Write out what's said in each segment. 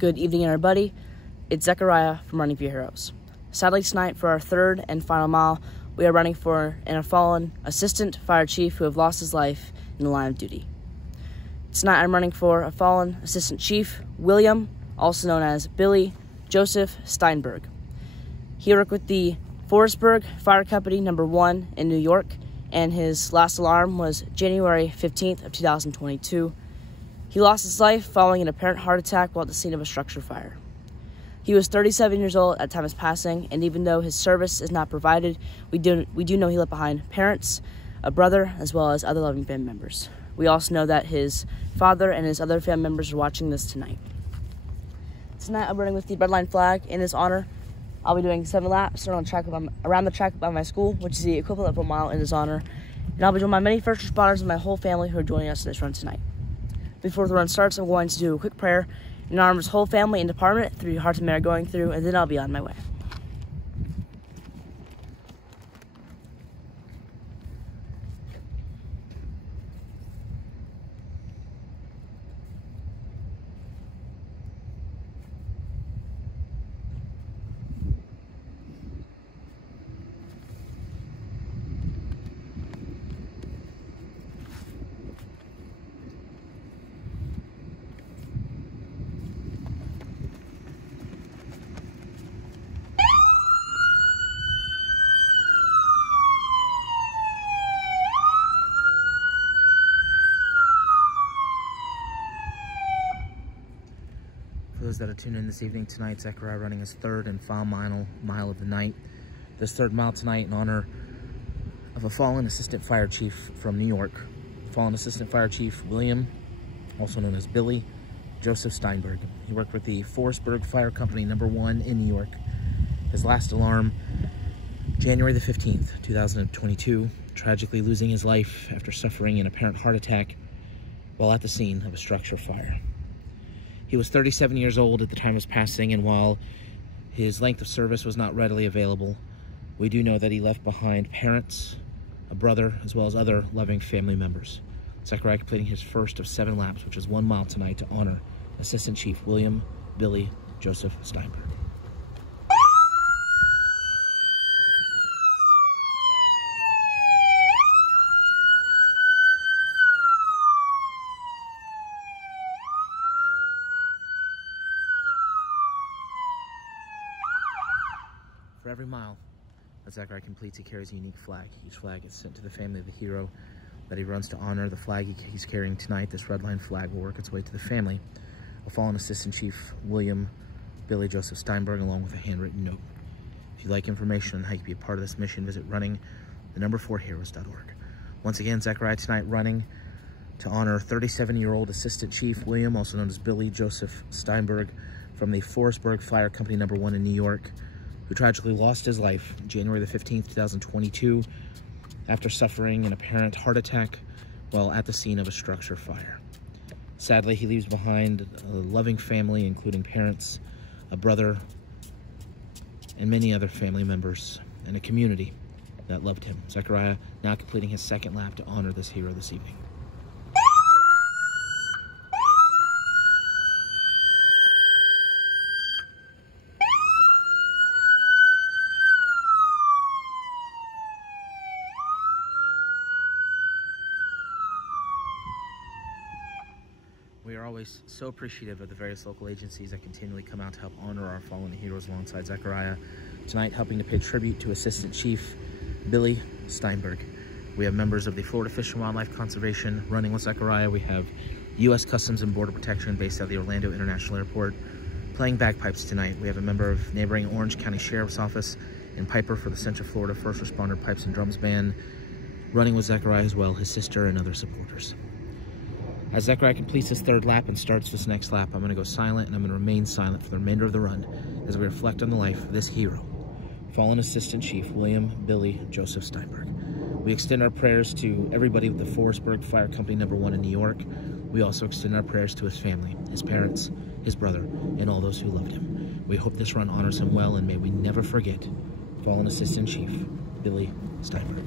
Good evening, everybody. It's Zechariah from Running for Your Heroes. Sadly, tonight, for our third and final mile, we are running for a fallen assistant fire chief who have lost his life in the line of duty. Tonight, I'm running for a fallen assistant chief, William, also known as Billy Joseph Steinberg. He worked with the Forestburgh Fire Company No. 1 in New York, and his last alarm was January 15th of 2022. He lost his life following an apparent heart attack while at the scene of a structure fire. He was 37 years old at the time of his passing, and even though his service is not provided, we do know he left behind parents, a brother, as well as other loving family members. We also know that his father and his other family members are watching this tonight. Tonight, I'm running with the red line flag in his honor. I'll be doing 7 laps around the track by my school, which is the equivalent of a mile in his honor. And I'll be joined by many first responders and my whole family who are joining us in this run tonight. Before the run starts, I'm going to do a quick prayer in honor of his whole family and department through the hearts and men are going through, and then I'll be on my way. For those that are tuned in this evening, tonight, Zechariah running his third and final mile of the night. This third mile tonight in honor of a fallen assistant fire chief from New York. Fallen assistant fire chief William, also known as Billy Joseph Steinberg. He worked with the Forestburgh Fire Company No. 1 in New York. His last alarm, January the 15th, 2022, tragically losing his life after suffering an apparent heart attack while at the scene of a structure fire. He was 37 years old at the time of his passing, and while his length of service was not readily available, we do know that he left behind parents, a brother, as well as other loving family members. Zechariah completing his first of 7 laps, which is 1 mile tonight, to honor Assistant Chief William Billy Joseph Steinberg. For every mile that Zechariah completes, he carries a unique flag. Each flag is sent to the family of the hero that he runs to honor. The flag he's carrying tonight, this red line flag, will work its way to the family of fallen Assistant Chief William Billy Joseph Steinberg, along with a handwritten note. If you'd like information on how you can be a part of this mission, visit running4heroes.org. Once again, Zechariah tonight running to honor 37-year-old Assistant Chief William, also known as Billy Joseph Steinberg, from the Forestburgh Fire Company No. 1 in New York, who tragically lost his life January the 15th, 2022, after suffering an apparent heart attack while at the scene of a structure fire. Sadly, he leaves behind a loving family, including parents, a brother, and many other family members, and a community that loved him. Zechariah now completing his 2nd lap to honor this hero this evening. We are always so appreciative of the various local agencies that continually come out to help honor our fallen heroes alongside Zechariah. Tonight, helping to pay tribute to Assistant Chief Billy Steinberg. We have members of the Florida Fish and Wildlife Conservation running with Zechariah. We have U.S. Customs and Border Protection based out of the Orlando International Airport playing bagpipes tonight. We have a member of neighboring Orange County Sheriff's Office and Piper for the Central Florida First Responder Pipes and Drums Band running with Zechariah, as well his sister and other supporters. As Zechariah completes his 3rd lap and starts this next lap, I'm going to go silent, and I'm going to remain silent for the remainder of the run as we reflect on the life of this hero, fallen Assistant Chief William Billy Joseph Steinberg. We extend our prayers to everybody with the Forestburgh Fire Company No. 1 in New York. We also extend our prayers to his family, his parents, his brother, and all those who loved him. We hope this run honors him well, and may we never forget fallen Assistant Chief Billy Steinberg.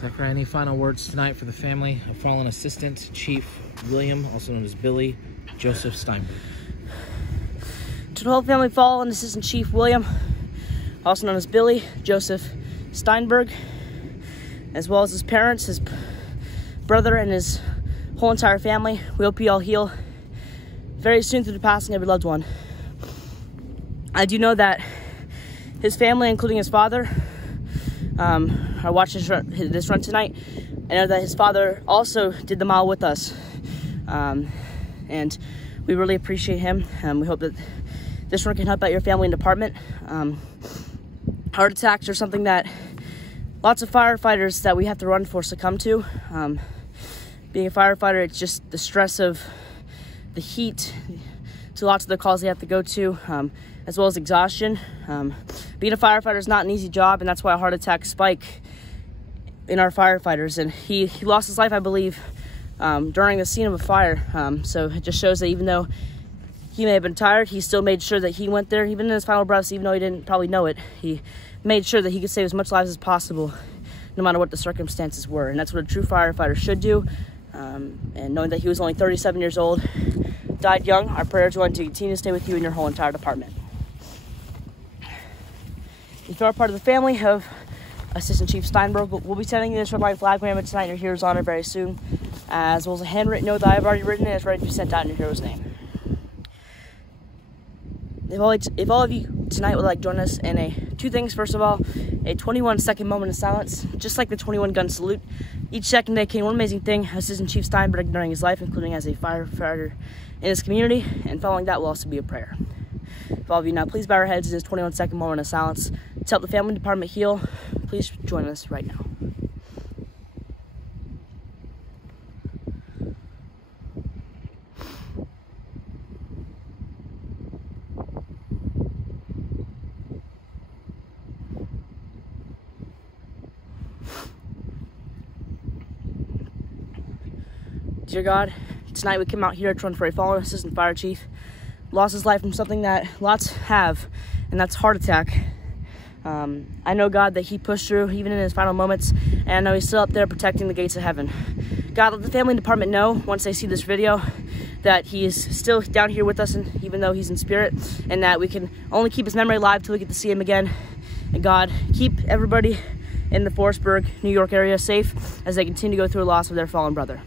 Zachariah, any final words tonight for the family of fallen Assistant Chief William, also known as Billy Joseph Steinberg? To the whole family, fallen Assistant Chief William, also known as Billy Joseph Steinberg, as well as his parents, his brother, and his whole entire family. We hope you all heal very soon through the passing of your loved one. I do know that his family, including his father, are watching this run tonight. I know that his father also did the mile with us, and we really appreciate him. We hope that this run can help out your family and department. Heart attacks are something that lots of firefighters that we have to run for succumb to. Being a firefighter, it's just the stress of the heat, to lots of the calls they have to go to, as well as exhaustion. Being a firefighter is not an easy job, and that's why heart attacks spike in our firefighters. And he lost his life, I believe, during the scene of a fire. So it just shows that even though he may have been tired, he still made sure that he went there, even in his final breaths, even though he didn't probably know it. He made sure that he could save as much lives as possible, no matter what the circumstances were. And that's what a true firefighter should do. And knowing that he was only 37 years old, died young, our prayers are going to continue to stay with you and your whole entire department. If you are part of the family of Assistant Chief Steinberg, we'll be sending you this red white flag tonight in your hero's honor very soon, as well as a handwritten note that I've already written and is ready to be sent out in your hero's name. If all of you tonight would like to join us in two things. First of all, a 21-second moment of silence, just like the 21-gun salute. Each second dedicating one amazing thing Assistant Chief Steinberg during his life, including as a firefighter in his community, and following that will also be a prayer. If all of you now please bow your heads in this 21-second moment of silence to help the family department heal. Please join us right now. Dear God, tonight we came out here to run for a fallen assistant fire chief. Lost his life from something that lots have, and that's heart attack. I know, God, that he pushed through even in his final moments, and I know he's still up there protecting the gates of heaven. God, let the family and department know once they see this video that he is still down here with us, and even though he's in spirit, and that we can only keep his memory alive till we get to see him again. And God, keep everybody in the Forestburgh, New York area safe as they continue to go through a loss of their fallen brother.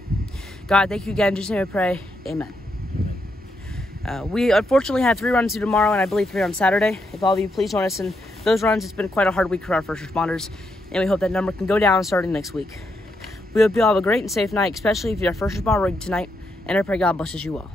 God, thank you again. In Jesus' name we pray. Amen. We unfortunately have 3 runs due tomorrow, and I believe 3 on Saturday. If all of you please join us in those runs. It's been quite a hard week for our first responders, and we hope that number can go down starting next week. We hope you all have a great and safe night, especially if you're a first responder tonight, and I pray God blesses you all.